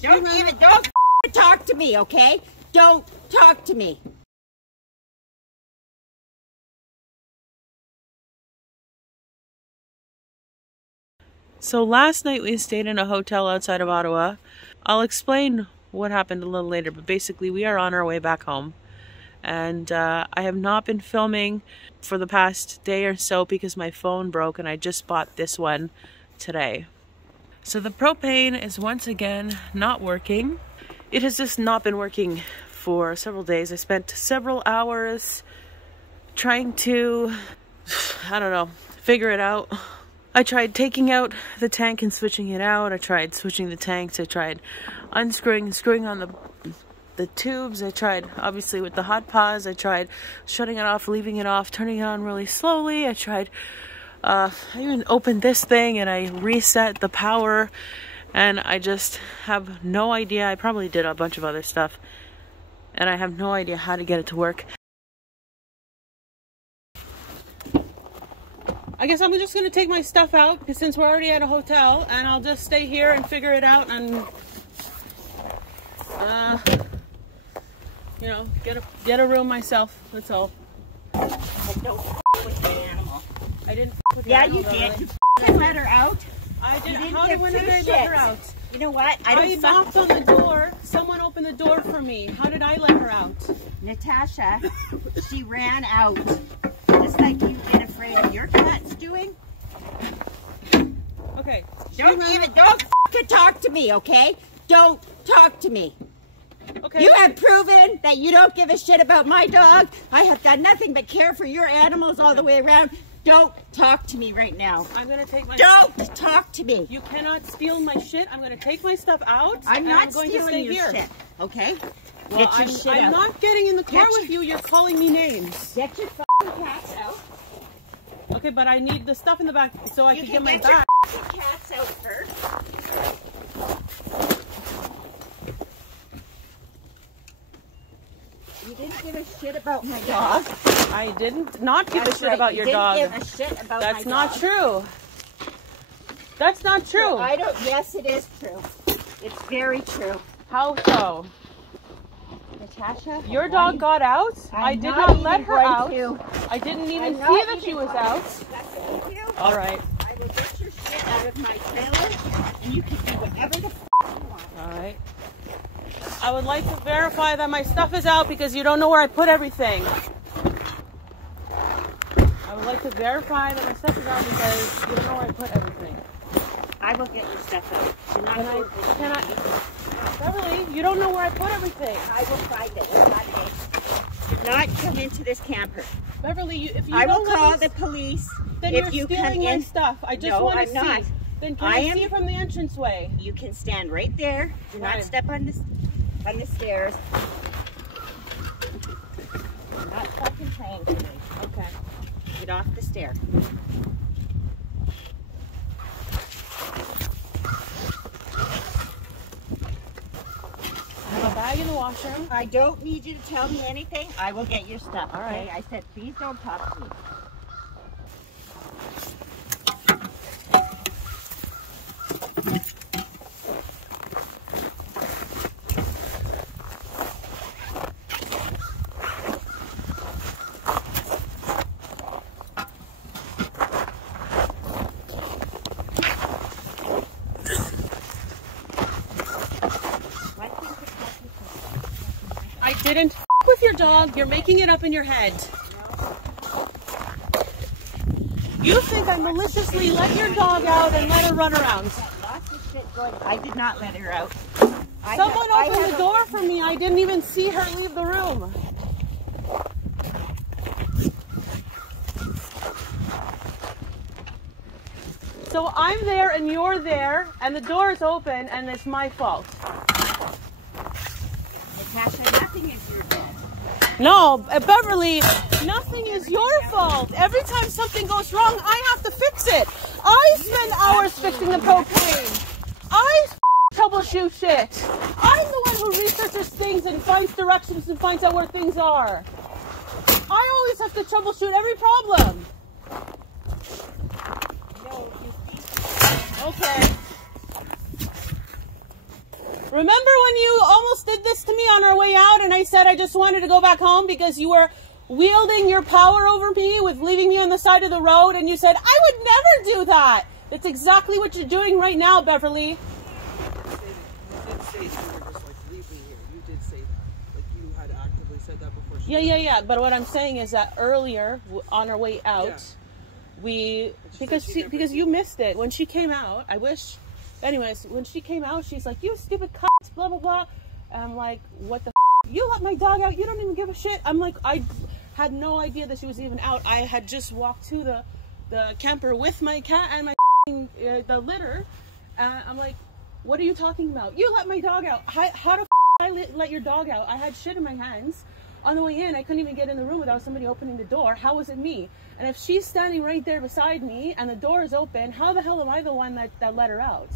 Don't talk to me, okay? Don't talk to me. So last night we stayed in a hotel outside of Ottawa. I'll explain what happened a little later, but basically we are on our way back home. And I have not been filming for the past day or so because my phone broke and I just bought this one today. So the propane is once again not working. It has just not been working for several days. I spent several hours trying to, I don't know, figure it out. I tried taking out the tank and switching it out. I tried switching the tanks. I tried unscrewing and screwing on the tubes. I tried, obviously, with the hot pause. I tried shutting it off, leaving it off, turning it on really slowly. I tried, I even opened this thing and I reset the power. And I just have no idea. I probably did a bunch of other stuff. And I have no idea how to get it to work. I guess I'm just going to take my stuff out because since we're already at a hotel, and I'll just stay here and figure it out and, you know, get a room myself. That's all. Don't with the animal. I didn't with the Yeah, animal, you did. really. You let her out. I didn't. You How did I let her out? You know what? I knocked on the door. Someone opened the door for me. How did I let her out? Natasha, she ran out. Just like you've been afraid of your cats doing. Okay. Don't talk to me, okay? Don't talk to me. Okay. You have proven that you don't give a shit about my dog. I have done nothing but care for your animals all the way around. Don't talk to me right now. I'm gonna take my. Don't talk to me. You cannot steal my shit. I'm gonna take my stuff out. I'm not going stealing to stay your here. shit, okay? Well, Get your shit I'm out. not getting in the car Get with you. You're calling me names. Get your fucking cats out. Okay, but I need the stuff in the back so I can get my get bag. your fucking cats out first. You didn't give a shit about my dog. I did not give a shit about your you dog. didn't give a shit about That's my not dog. true. That's not true. So I don't. Yes, it is true. It's very true. How so? Natasha, Your dog got out. I did not let her out. I didn't even see that she was out. All right. I will get your shit out of my trailer, and you can do whatever the f you want. All right. I would like to verify that my stuff is out because you don't know where I put everything. I would like to verify that my stuff is out because you don't know where I put everything. I will get your stuff out. Do not And I go with cannot. me. Beverly, you don't know where I put everything. I will find it. It's not me. Do not come into this camper. Beverly, if you I will don't call let me, the police then if you're you come stealing my in. stuff. I just No, want to I'm see. not. Then can I see from the entranceway? You can stand right there. Do not step on the stairs. I'm not fucking playing with me. Okay. Get off the stair. I have a bag in the washroom. I don't need you to tell me anything. I will get your stuff. All Okay? right. I said, please don't talk to me. I didn't f with your dog. You're making it up in your head. You think I maliciously let your dog out and let her run around. Lots of shit going on. I did not let her out. Someone opened the door for me. I didn't even see her leave the room. So I'm there and you're there and the door is open and it's my fault. Natasha, nothing is your fault. No, Beverly, nothing is your fault. Every time something goes wrong, I have to fix it. I spend hours fixing the propane. I troubleshoot shit. I'm the one who researches things and finds directions and finds out where things are. I always have to troubleshoot every problem. Okay. Remember when you almost did this to me on our way out and I said I just wanted to go back home because you were wielding your power over me with leaving me on the side of the road, and you said, I would never do that. That's exactly what you're doing right now, Beverly. You did say you were just like, leave me here. You did say that. Like, you had actively said that before. Yeah. But what I'm saying is that earlier, on our way out, because you missed it. When she came out, anyways, when she came out, she's like, you stupid cunts, blah, blah, blah. And I'm like, what the you let my dog out, you don't even give a shit. I'm like, I had no idea that she was even out. I had just walked to the camper with my cat and my the litter. I'm like, what are you talking about? You let my dog out. How the I let your dog out? I had shit in my hands. On the way in, I couldn't even get in the room without somebody opening the door. How was it me? And if she's standing right there beside me and the door is open, how the hell am I the one that let her out?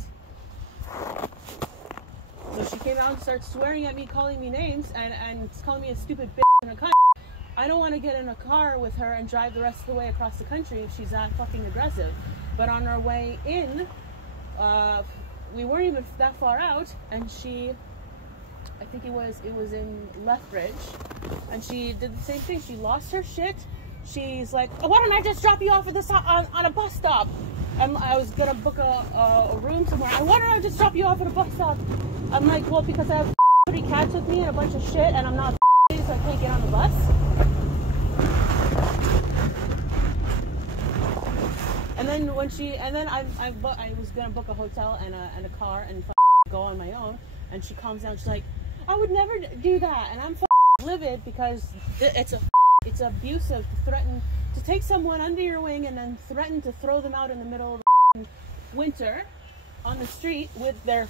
So she came out and started swearing at me, calling me names, and calling me a stupid bitch and a cunt. I don't want to get in a car with her and drive the rest of the way across the country if she's that fucking aggressive. But on our way in, we weren't even that far out, and I think it was in Lethbridge, and she did the same thing. She lost her shit. She's like, oh, why don't I just drop you off at on a bus stop? And I was gonna book a room somewhere. Why don't I just drop you off at a bus stop? I'm like, well, because I have 30 cats with me and a bunch of shit, and I'm not so I can't get on the bus. And then I was gonna book a hotel and a car and go on my own. And she calms down. She's like, I would never do that. And I'm livid because it's abusive to threaten to take someone under your wing and then threaten to throw them out in the middle of the winter on the street with their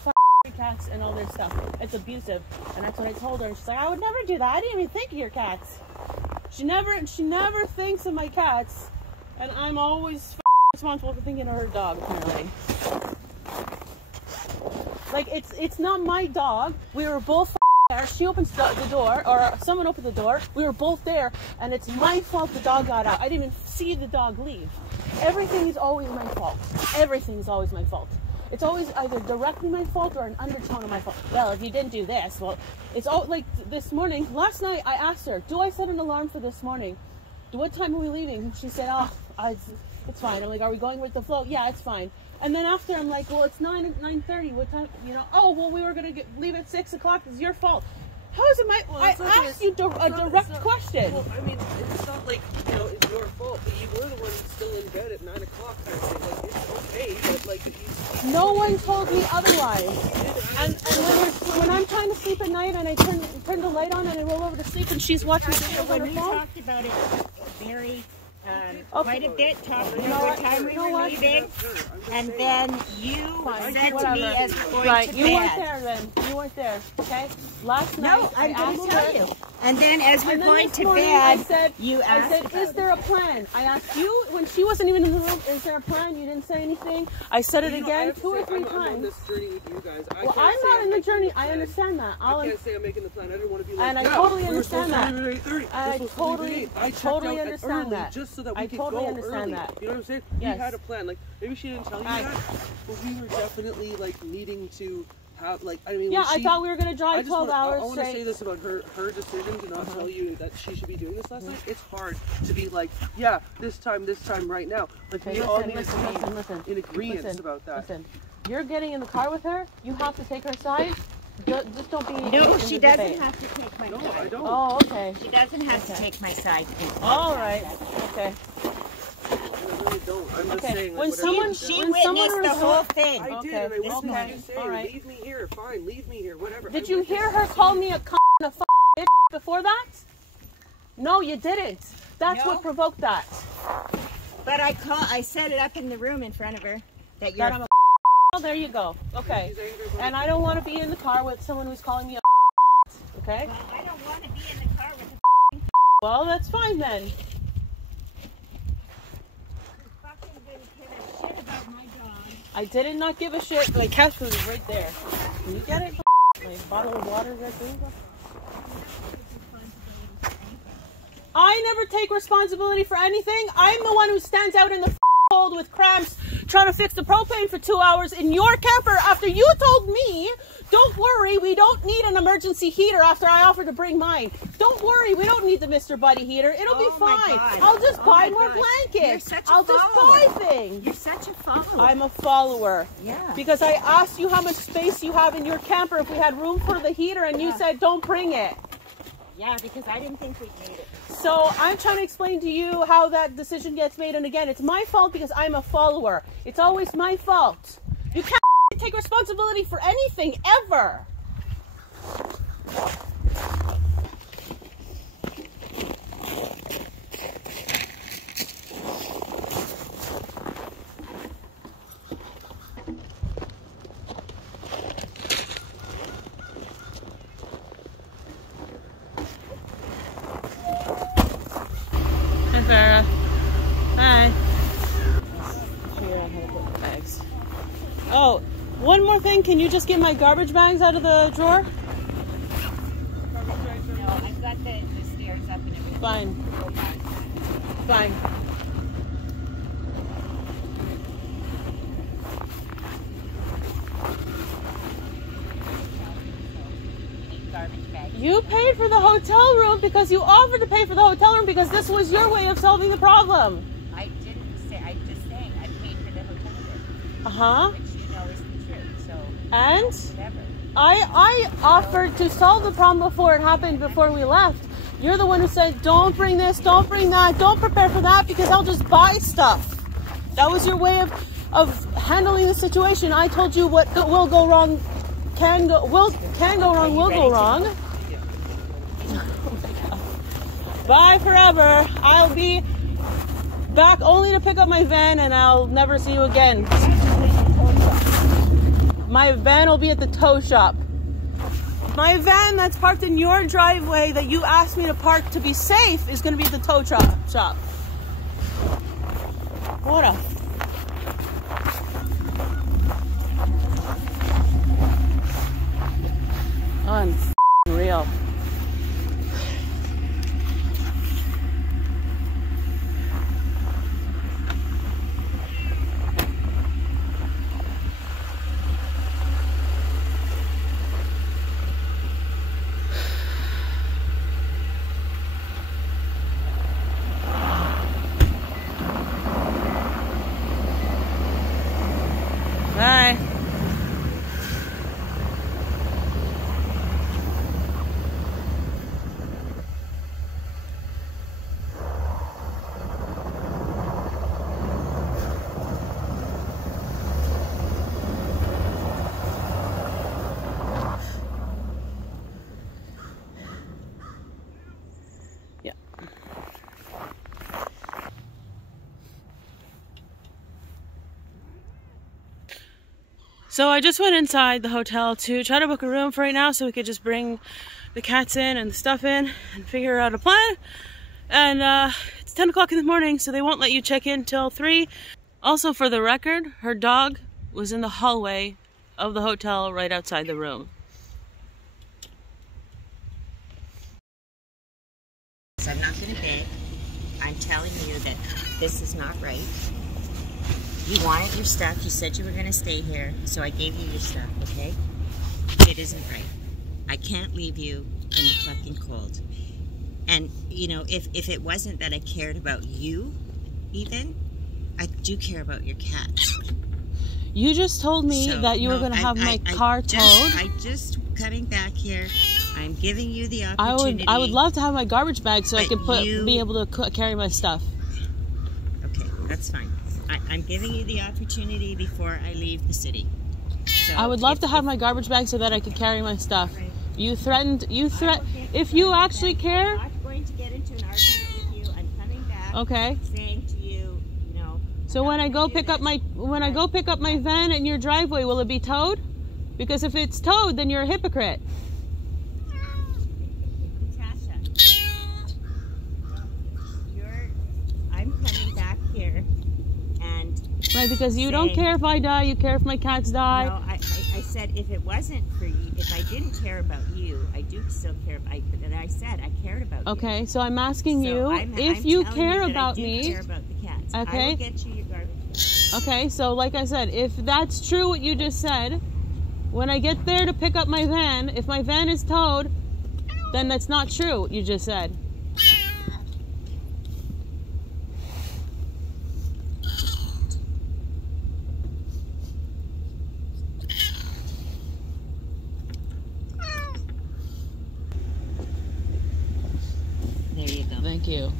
cats and all their stuff. It's abusive. And that's what I told her. And she's like, I would never do that. I didn't even think of your cats. She never thinks of my cats. And I'm always responsible for thinking of her dog, apparently. Like, it's not my dog. We were both there. She opens the door, or someone opened the door. We were both there, and it's my fault the dog got out. I didn't even see the dog leave. Everything is always my fault. Everything is always my fault. It's always either directly my fault or an undertone of my fault. Well, if you didn't do this, well, it's all like this morning. Last night, I asked her, do I set an alarm for this morning? What time are we leaving? She said, it's fine. I'm like, are we going with the flow? Yeah, it's fine. And then after, I'm like, well, it's 9:30. What time? You know? Oh, well, we were gonna leave at 6 o'clock. It's your fault. How is it my? Well, I asked you a direct question. Well, I mean, it's not like it's your fault. But you were the one still in bed at 9 o'clock. Like, it's okay, but like no one told me otherwise. And when I'm trying to sleep at night and I turn the light on and I roll over to sleep and she's watching videos on her phone. We talked about it very. Quite a bit, talking about what time we were leaving, and then you said to me as we're going to bed. You weren't there then. You weren't there, okay? Last night, no, I'm going to tell you. And then as we're going to morning, bed, I said, is there a plan? I asked you when she wasn't even in the room, is there a plan? You didn't say anything. I said it again 2 or 3 times. I'm on this journey with you guys. Well, I'm not in the journey. I understand that. I can't say I'm making the plan. I didn't want to be like, and I totally understand that. I totally understand that. Just so that we I could totally go understand early. that. You know what I'm saying? Yes. We had a plan. Like, maybe she didn't tell you that, but we were definitely like needing to have like. I mean, yeah, I thought we were gonna drive 12 hours. I want to say this about her decision to not tell you that she should be doing this last night. It's hard to be like, yeah, this time, right now. Like, we all need to be in agreement about that. Listen, you're getting in the car with her. You have to take her side. Just don't be. No, she doesn't have to take my side. No, I don't. Oh, okay. She doesn't have to take my side. All right. Okay. I really don't. I'm just saying. Like, she witnessed the whole thing. I did. And I listened to you say, all right. leave me here. Fine, leave me here. Whatever. Did you hear her call me a cunt and a bitch before that? No, you didn't. That's what provoked that. But I set it up in the room in front of her that you're. Oh, there you go. Okay. And I don't want to be in the car with someone who's calling me a okay? Well, I don't want to be in the car with a well, that's fine then. You fucking didn't give a shit about my dog. I did not give a shit. My cat food is right there. Can you get it? My bottle of water right there. I never take responsibility for anything. I'm the one who stands out in the cold with cramps trying to fix the propane for 2 hours in your camper after you told me, don't worry, worry, we don't need an emergency heater after I offered to bring mine. Don't worry, we don't need the Mr. Buddy heater. It'll be fine. I'll just buy more blankets. I'll just buy things. You're such a follower. I'm a follower. Yeah. Because I asked you how much space you have in your camper if we had room for the heater, and you said don't bring it. Yeah, because I didn't think we'd need it. So I'm trying to explain to you how that decision gets made, and again, it's my fault because I'm a follower. It's always my fault. You can't take responsibility for anything ever. Hi, Farah. Hi. Figure out how to put the bags. Oh, one more thing. Can you just get my garbage bags out of the drawer? No, I've got the stairs up and everything. Fine. Fine. You paid for the hotel room because you offered to pay for the hotel room because this was your way of solving the problem. I didn't say, I'm just saying I paid for the hotel room. Uh-huh. Which you know isn't true, so. And? Whatever. I offered to solve the problem before it happened, before we left. You're the one who said, don't bring this, don't bring that, don't prepare for that because I'll just buy stuff. That was your way of handling the situation. I told you what will go wrong, can go wrong, will go wrong. Bye forever. I'll be back only to pick up my van and I'll never see you again. My van will be at the tow shop. My van that's parked in your driveway that you asked me to park to be safe is going to be at the tow shop. What a... Unreal. Bye. Yeah. So I just went inside the hotel to try to book a room for right now so we could just bring the cats in and the stuff in and figure out a plan. And it's 10 o'clock in the morning, so they won't let you check in till 3. Also, for the record, her dog was in the hallway of the hotel right outside the room. So I'm not going to beg. I'm telling you that this is not right. You wanted your stuff. You said you were going to stay here, so I gave you your stuff, okay? It isn't right. I can't leave you in the fucking cold. And, you know, if it wasn't that I cared about you, even, I do care about your cats. You just told me that you were going to have my car towed. I just coming back here. I'm giving you the opportunity. I would love to have my garbage bag so I could be able to carry my stuff. Okay, that's fine. I'm giving you the opportunity before I leave the city. So I would love to have my garbage bag so that I could carry my stuff. Right. You threatened, if you actually care. I'm not going to get into an argument with you. I'm coming back. Okay. Saying to you, you know. So when I go pick up my van in your driveway, will it be towed? Because if it's towed, then you're a hypocrite. Natasha, I'm coming back here. Right, because you don't care if I die, you care if my cats die. No, I said if it wasn't for you, if I didn't care about you, I do still care about you. But I said I cared about you. Okay, so I'm asking you, if you care about me. I do care about the cats. Okay. I will get you your garbage. Okay, so like I said, if that's true what you just said, when I get there to pick up my van, if my van is towed, then that's not true, what you just said. There you go. Thank you.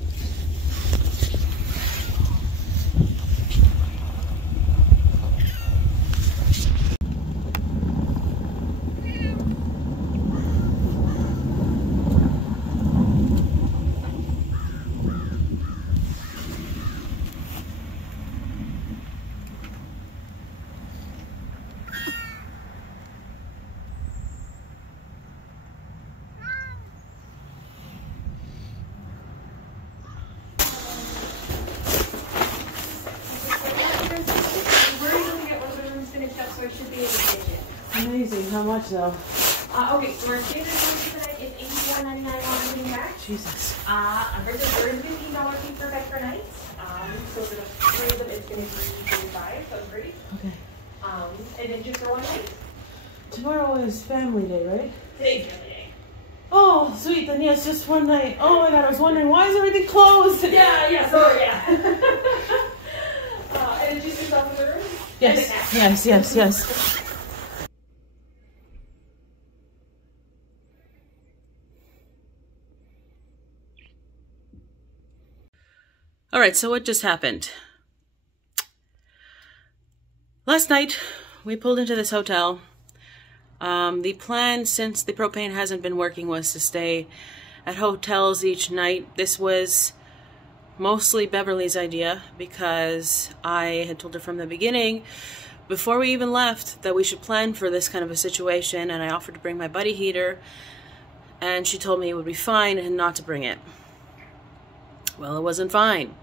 Amazing. How much though? Okay, so our standard price tonight is $84.99 on moving back. Jesus. A regular $15 fee per bed per night. So for the three of them, it's going to be $25. So great. Okay. And then just for one night. Tomorrow is family day, right? Today's family day. Oh, sweet. Then yes, just one night. Oh my God, I was wondering why is everything closed? Yeah. Sorry, yeah. And it's just yourself in the room. Yes. All right, so what just happened? Last night, we pulled into this hotel. The plan, since the propane hasn't been working, was to stay at hotels each night. This was mostly Beverly's idea because I had told her from the beginning, before we even left, that we should plan for this kind of a situation, and I offered to bring my buddy heater, and she told me it would be fine and not to bring it. Well, it wasn't fine.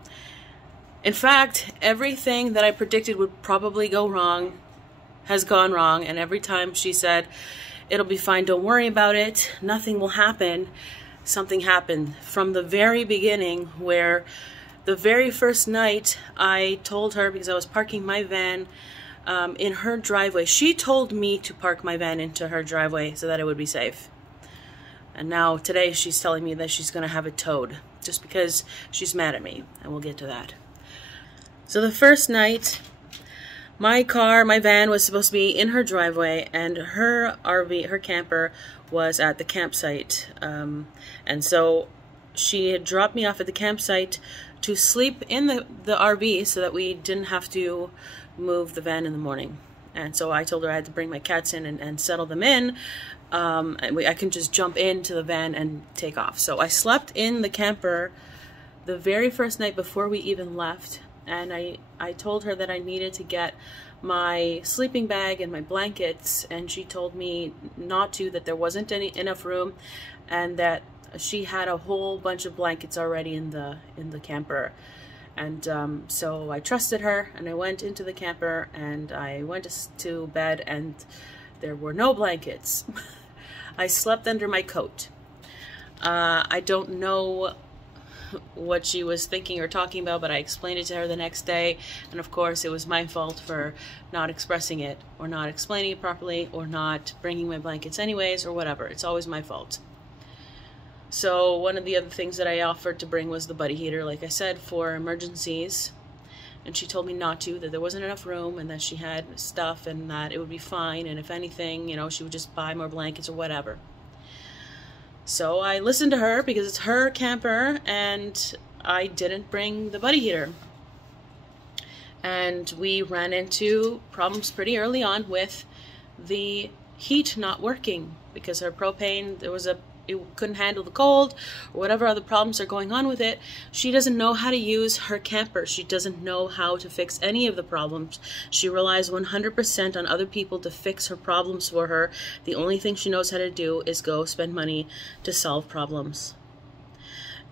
In fact, everything that I predicted would probably go wrong has gone wrong, and every time she said, it'll be fine, don't worry about it, nothing will happen, something happened. From the very beginning, where the very first night I told her, because I was parking my van in her driveway, she told me to park my van into her driveway so that it would be safe. And now today she's telling me that she's gonna have it towed just because she's mad at me, and we'll get to that. So the first night, my van was supposed to be in her driveway, and her RV, her camper, was at the campsite. And so she had dropped me off at the campsite to sleep in the RV so that we didn't have to move the van in the morning. And so I told her I had to bring my cats in and settle them in. And I can just jump into the van and take off. So I slept in the camper the very first night before we even left. And I told her that I needed to get my sleeping bag and my blankets, and she told me not to, that there wasn't enough room, and that she had a whole bunch of blankets already in the camper. And so I trusted her, and I went into the camper, and I went to bed, and there were no blankets. I slept under my coat. I don't know what she was thinking or talking about, but I explained it to her the next day, and of course it was my fault for not expressing it, or not explaining it properly, or not bringing my blankets anyways, or whatever. It's always my fault. So one of the other things that I offered to bring was the buddy heater, like I said, for emergencies, and she told me not to, that there wasn't enough room, and that she had stuff, and that it would be fine, and if anything, you know, she would just buy more blankets or whatever. So I listened to her because it's her camper, and I didn't bring the buddy heater. And we ran into problems pretty early on with the heat not working because her propane, it couldn't handle the cold, or whatever other problems are going on with it. She doesn't know how to use her camper. She doesn't know how to fix any of the problems. She relies 100% on other people to fix her problems for her. The only thing she knows how to do is go spend money to solve problems.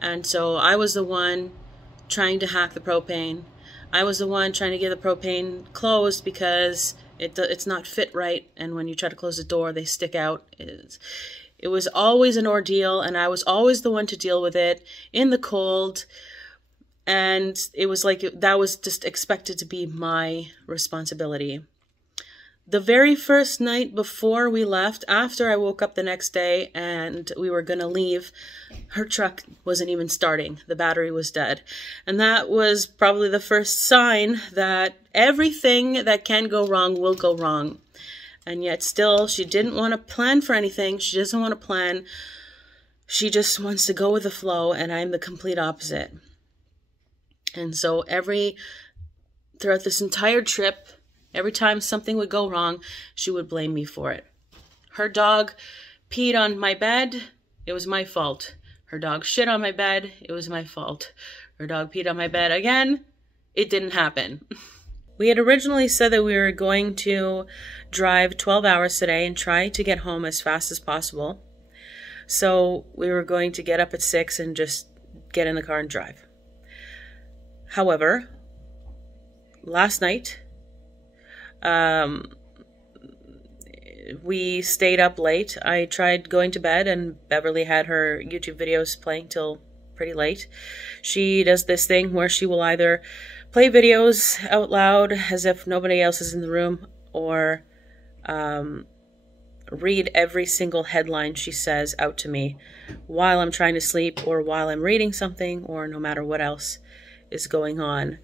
And so I was the one trying to hack the propane. I was the one trying to get the propane closed because it's not fit right, and when you try to close the door, they stick out. It was always an ordeal, and I was always the one to deal with it in the cold, and it was like that was just expected to be my responsibility. The very first night before we left, after I woke up the next day and we were going to leave, her truck wasn't even starting. The battery was dead. And that was probably the first sign that everything that can go wrong will go wrong. And yet still, she didn't want to plan for anything. She doesn't want to plan. She just wants to go with the flow, and I'm the complete opposite. And so throughout this entire trip, every time something would go wrong, she would blame me for it. Her dog peed on my bed, it was my fault. Her dog shit on my bed, it was my fault. Her dog peed on my bed again, it didn't happen. We had originally said that we were going to drive 12 hours today and try to get home as fast as possible. So we were going to get up at 6 and just get in the car and drive. However, last night, we stayed up late. I tried going to bed, and Beverly had her YouTube videos playing till pretty late. She does this thing where she will either play videos out loud as if nobody else is in the room, or read every single headline she says out to me while I'm trying to sleep, or while I'm reading something, or no matter what else is going on.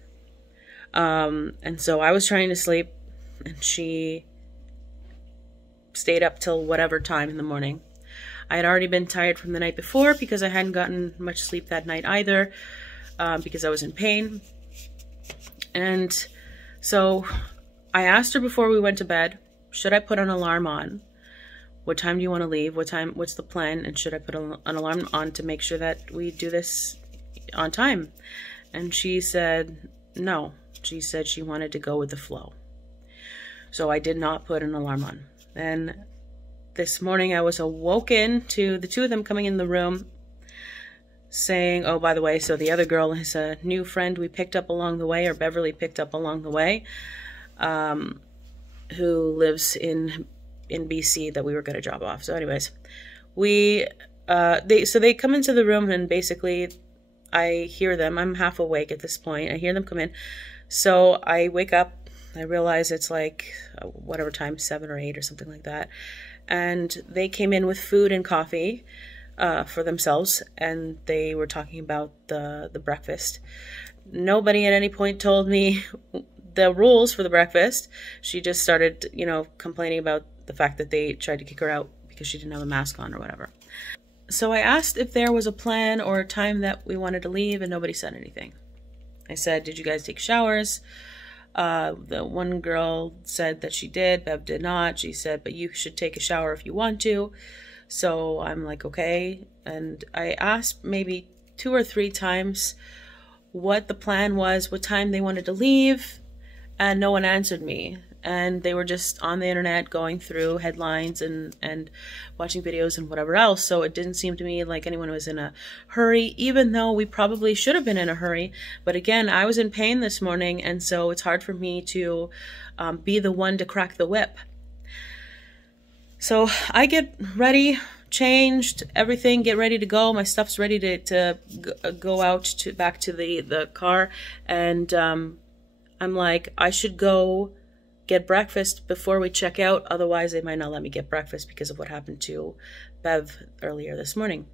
And so I was trying to sleep, and she stayed up till whatever time in the morning. I had already been tired from the night before because I hadn't gotten much sleep that night either, because I was in pain. And so I asked her before we went to bed, should I put an alarm on? What time do you want to leave? What's the plan? And should I put an alarm on to make sure that we do this on time? And she said no. She said she wanted to go with the flow. So I did not put an alarm on. Then this morning I was awoken to the two of them coming in the room saying, oh, by the way, so the other girl is a new friend we picked up along the way, or Beverly picked up along the way, who lives in BC that we were going to drop off. So anyways, they come into the room, and basically I hear them. I'm half awake at this point. I hear them come in. So I wake up. I realize it's like whatever time, 7 or 8 or something like that. And they came in with food and coffee for themselves, and they were talking about the breakfast. Nobody at any point told me the rules for the breakfast. She just started, complaining about the fact that they tried to kick her out because she didn't have a mask on or whatever. So I asked if there was a plan or a time that we wanted to leave, and nobody said anything. I said, did you guys take showers? The one girl said that she did. Bev did not. She said, but you should take a shower if you want to. So I'm like, okay. And I asked maybe 2 or 3 times what the plan was, what time they wanted to leave, and no one answered me. And they were just on the internet going through headlines and watching videos and whatever else. So it didn't seem to me like anyone was in a hurry, even though we probably should have been in a hurry. But again, I was in pain this morning, and so it's hard for me to be the one to crack the whip. So I get ready, changed, everything, get ready to go. My stuff's ready to go out back to the car. And I'm like, I should go get breakfast before we check out, otherwise they might not let me get breakfast because of what happened to Bev earlier this morning.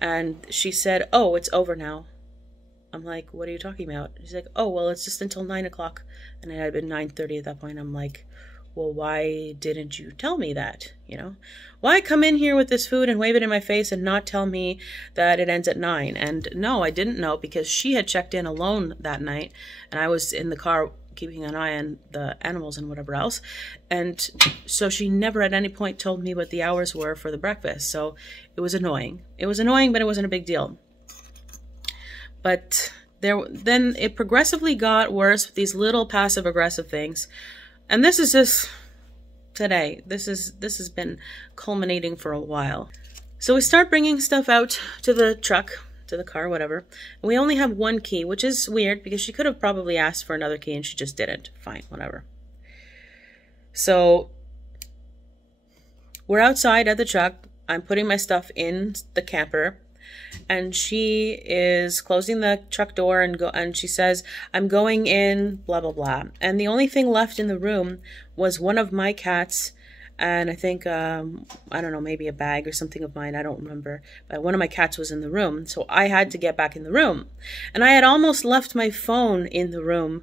And she said, oh, it's over now. I'm like, what are you talking about? She's like, oh, well, it's just until 9 o'clock. And it had been 9:30 at that point. I'm like, well, why didn't you tell me that? Why come in here with this food and wave it in my face and not tell me that it ends at 9? And no, I didn't know, because she had checked in alone that night, and I was in the car keeping an eye on the animals and whatever else. And so she never at any point told me what the hours were for the breakfast. So it was annoying. It was annoying, but it wasn't a big deal. But then it progressively got worse with these little passive aggressive things. And this is just today. This has been culminating for a while. So we start bringing stuff out to the truck, to the car, whatever. And we only have 1 key, which is weird because she could have probably asked for another key and she just didn't. Fine, whatever. So we're outside at the truck. I'm putting my stuff in the camper, and she is closing the truck door and she says, "I'm going in, blah, blah, blah." And the only thing left in the room was one of my cats, and I think, I don't know, maybe a bag or something of mine, I don't remember. But one of my cats was in the room, so I had to get back in the room. And I had almost left my phone in the room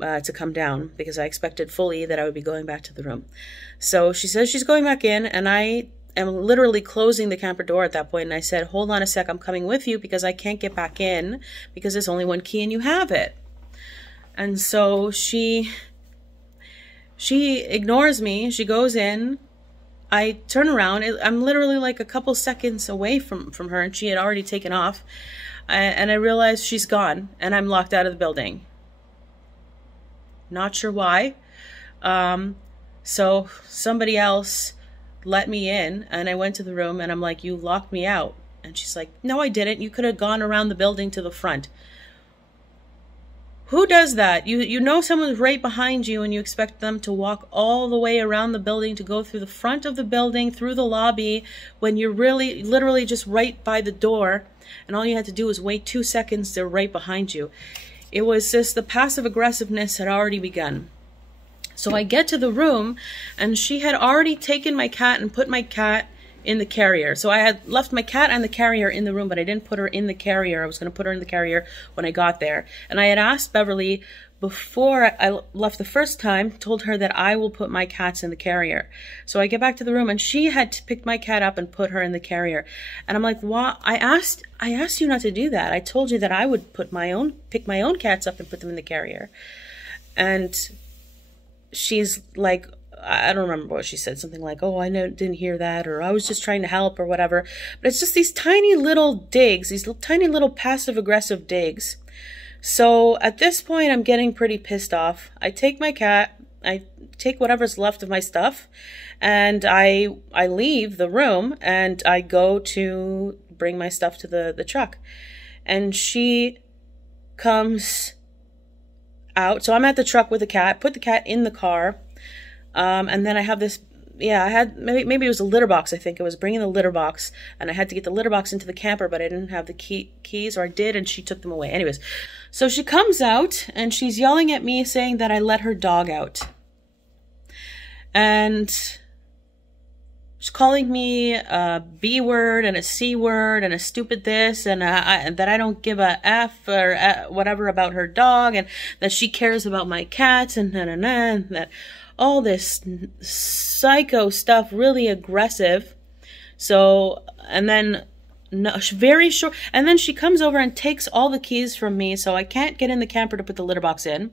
to come down, because I expected fully that I would be going back to the room. So she says she's going back in, and I am literally closing the camper door at that point, and I said, "Hold on a sec, I'm coming with you because I can't get back in because there's only one key and you have it." And so she ignores me. She goes in. I turn around. I'm literally like a couple seconds away from her, and she had already taken off. And I realize she's gone, and I'm locked out of the building. Not sure why. So somebody else let me in, and I went to the room, and I'm like, "You locked me out." And she's like, "No, I didn't. You could have gone around the building to the front." Who does that? You know someone's right behind you, and you expect them to walk all the way around the building to go through the front of the building, through the lobby, when you're really literally just right by the door, and all you had to do was wait 2 seconds, they're right behind you. It was just the passive aggressiveness had already begun. So I get to the room, and she had already taken my cat and put my cat in the carrier. So I had left my cat and the carrier in the room, but I didn't put her in the carrier. I was going to put her in the carrier when I got there. And I had asked Beverly before I left the first time, told her that I will put my cats in the carrier. So I get back to the room, and she had picked my cat up and put her in the carrier. And I'm like, "What? I asked you not to do that. I told you that I would pick my own cats up and put them in the carrier." And she's like, I don't remember what she said, something like, "Oh, I didn't hear that," or "I was just trying to help," or whatever. But it's just these tiny little digs, these tiny little passive-aggressive digs. So at this point, I'm getting pretty pissed off. I take my cat, I take whatever's left of my stuff, and I leave the room, and I go to bring my stuff to the truck. And she comes out. So I'm at the truck with the cat, put the cat in the car. And then I have this, I had, maybe it was a litter box, I think. I was bringing the litter box, and I had to get the litter box into the camper, but I didn't have the keys, or I did, and she took them away. Anyways, so she comes out, and she's yelling at me, saying that I let her dog out. And she's calling me a B word, and a C word, and a stupid this, and that I don't give a F or whatever about her dog, and that she cares about my cats, and and that all this psycho stuff, really aggressive. So, and then very short, and then she comes over and takes all the keys from me, so I can't get in the camper to put the litter box in,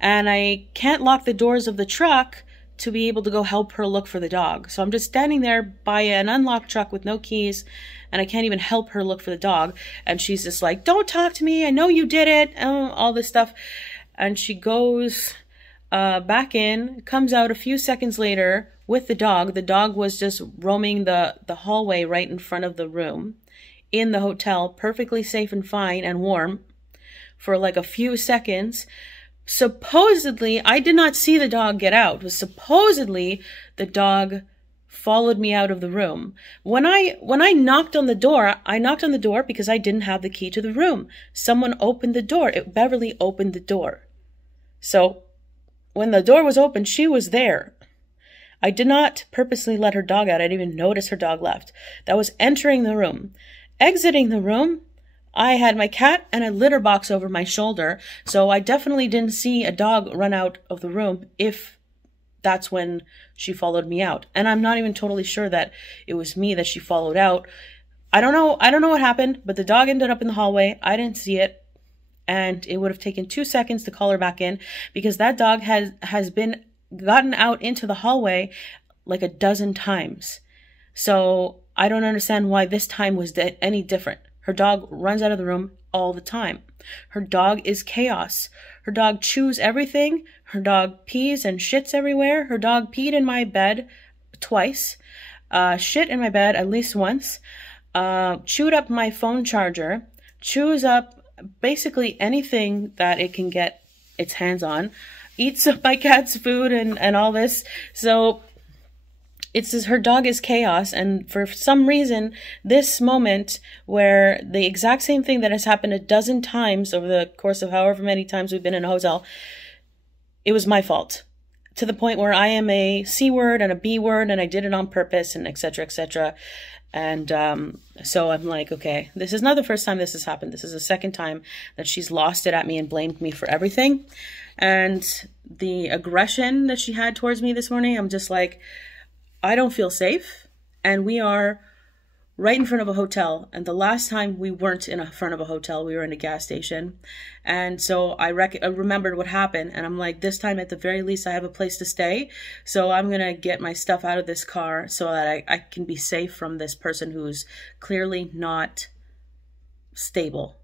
and I can't lock the doors of the truck to be able to go help her look for the dog. So I'm just standing there by an unlocked truck with no keys, and I can't even help her look for the dog. And she's just like, "Don't talk to me, I know you did it," all this stuff. And she goes back in, comes out a few seconds later with the dog. The dog was just roaming the hallway right in front of the room in the hotel, perfectly safe and fine and warm for like a few seconds. Supposedly, I did not see the dog get out. It was supposedly the dog followed me out of the room. When I knocked on the door, I knocked on the door because I didn't have the key to the room. Someone opened the door. Beverly opened the door. So when the door was open, she was there. I did not purposely let her dog out. I didn't even notice her dog left. That was entering the room. Exiting the room, I had my cat and a litter box over my shoulder, so I definitely didn't see a dog run out of the room if that's when she followed me out. And I'm not even totally sure that it was me that she followed out. I don't know what happened, but the dog ended up in the hallway. I didn't see it. And it would have taken 2 seconds to call her back in, because that dog has been gotten out into the hallway like a dozen times. So I don't understand why this time was any different. Her dog runs out of the room all the time. Her dog is chaos. Her dog chews everything. Her dog pees and shits everywhere. Her dog peed in my bed twice. Shit in my bed at least once. Chewed up my phone charger. Chews up basically anything that it can get its hands on, eats up my cat's food and all this. So her dog is chaos, and for some reason, this moment where the exact same thing that has happened a dozen times over the course of however many times we've been in a hotel, it was my fault. To the point where I am a C word and a B word, and I did it on purpose, and etc., etc. And so I'm like, okay, this is not the first time this has happened. This is the second time that she's lost it at me and blamed me for everything. And the aggression that she had towards me this morning, I'm just like, I don't feel safe, and we are right in front of a hotel. And the last time we weren't in front of a hotel, we were in a gas station. And so I remembered what happened, and I'm like, this time at the very least I have a place to stay. So I'm going to get my stuff out of this car so that I can be safe from this person who's clearly not stable.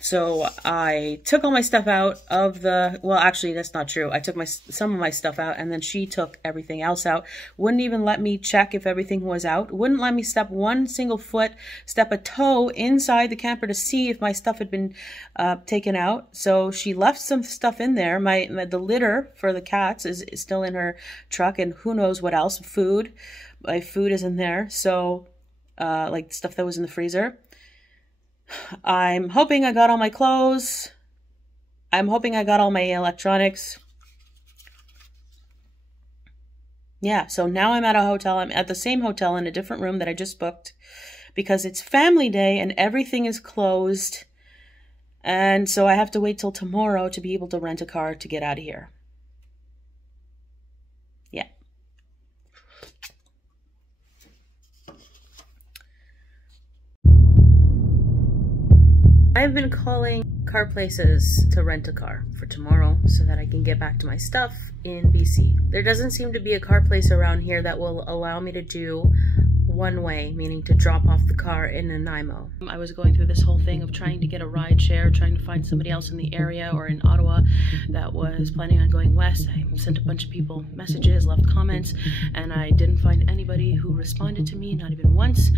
So I took all my stuff out of the, well, actually, that's not true. I took some of my stuff out, and then she took everything else out. Wouldn't even let me check if everything was out. Wouldn't let me step one single foot, step a toe inside the camper to see if my stuff had been taken out. So she left some stuff in there. The litter for the cats is still in her truck, and who knows what else. Food. My food is in there. So, like stuff that was in the freezer. I'm hoping I got all my clothes. I'm hoping I got all my electronics. Yeah, so now I'm at a hotel. I'm at the same hotel in a different room that I just booked because it's family day and everything is closed. And so I have to wait till tomorrow to be able to rent a car to get out of here. Yeah. I've been calling car places to rent a car for tomorrow so that I can get back to my stuff in BC. There doesn't seem to be a car place around here that will allow me to do one way, meaning to drop off the car in Nanaimo. I was going through this whole thing of trying to get a ride share, trying to find somebody else in the area or in Ottawa that was planning on going west. I sent a bunch of people messages, left comments, and I didn't find anybody who responded to me, not even once.